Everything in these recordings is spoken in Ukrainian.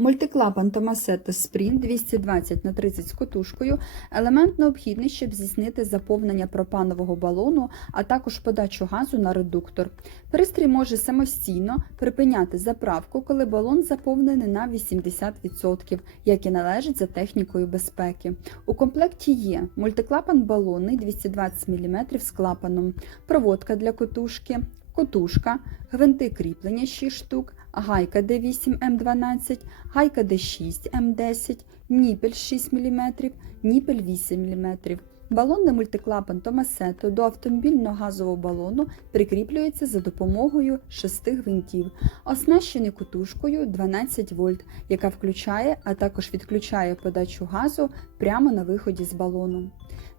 Мультиклапан Томасетто Sprint 220 на 30 з котушкою елемент необхідний, щоб здійснити заповнення пропанового балону, а також подачу газу на редуктор. Пристрій може самостійно припиняти заправку, коли балон заповнений на 80%, як і належить за технікою безпеки. У комплекті є мультиклапан балонний 220 мм з клапаном, проводка для котушки, котушка, гвинти кріплення 6 штук, гайка D8М12, гайка D6М10, ніпель 6 мм, ніпель 8 мм. Балонний мультиклапан Томасето до автомобільного газового балону прикріплюється за допомогою шести гвинтів, оснащений котушкою 12 вольт, яка включає, а також відключає подачу газу прямо на виході з балону.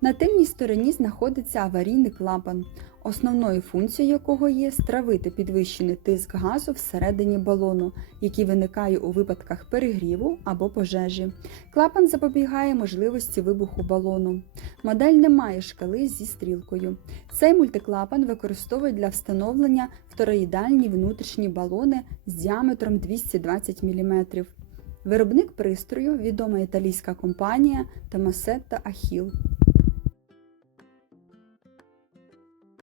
На тильній стороні знаходиться аварійний клапан, основною функцією якого є стравити підвищений тиск газу всередині балону, який виникає у випадках перегріву або пожежі. Клапан запобігає можливості вибуху балону. Модель не має шкали зі стрілкою. Цей мультиклапан використовують для встановлення в тороїдальні внутрішні балони з діаметром 220 мм. Виробник пристрою відома італійська компанія Tomasetto Achille.